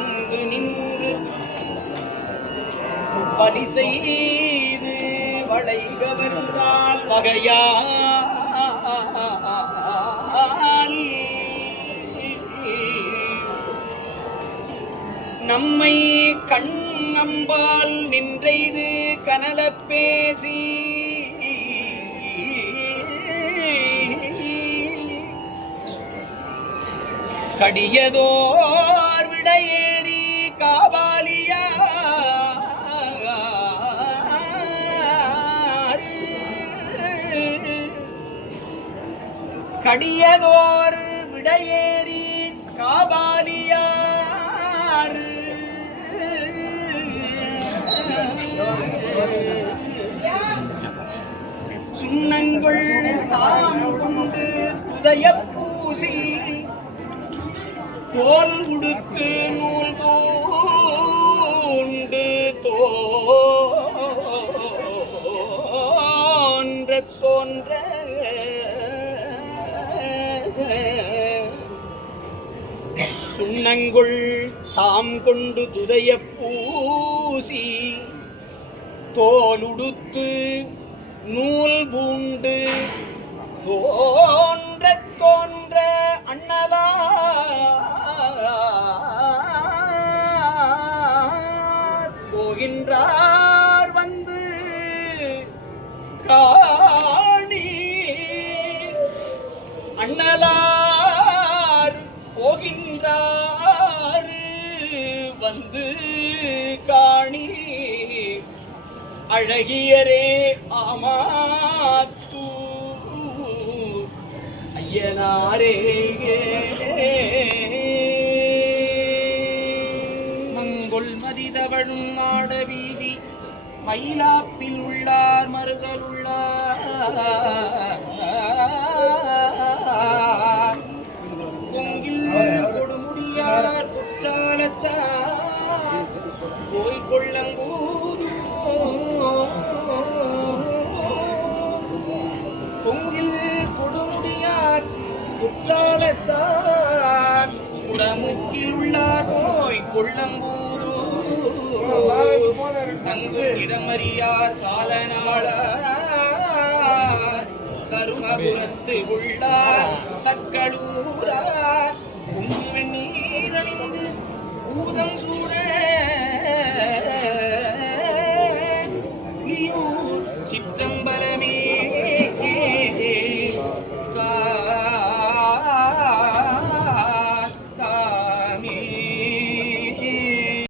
அங்கு நின்று பணி செய்து வளைக வருந்தால் வகையால் நம்மை கண் நம்பால் நின்றைது கனல பேசி கடியதோர் விடையே கடியதோரு விடையேறி காபாலியாறு. சுண்ணங்கள் தாம் கொண்டு துதய பூசி தோல் உடுத்து நூல் பூண்டு தோன்ற தோன்ற சுண்ணங்குள் தாம் கொண்டு துதைய பூசி தோலுடுத்து நூல் பூண்டு தோன்ற தோன்ற அண்ணலா. போகின்றார் வந்து காணி அண்ணலா. அழகியரே ஆமாத்தூ ஐயனாரே. மங்கொள் மதிதவழும் மாட வீதி மயிலாப்பில் உள்ளார் மருகல் உள்ளார். பொங்கில் கொடுமுடியார் குற்றாலத்தார். போய் பொங்கில் கொள்ளம்பூதூர் தங்கும் இடமறியார் சால நாளார் கருமபுரத்து உள்ளார் தக்களூரார் உங்குவெண் நீரணிந்து ஊதம் சூழ சிற்றம்பலமே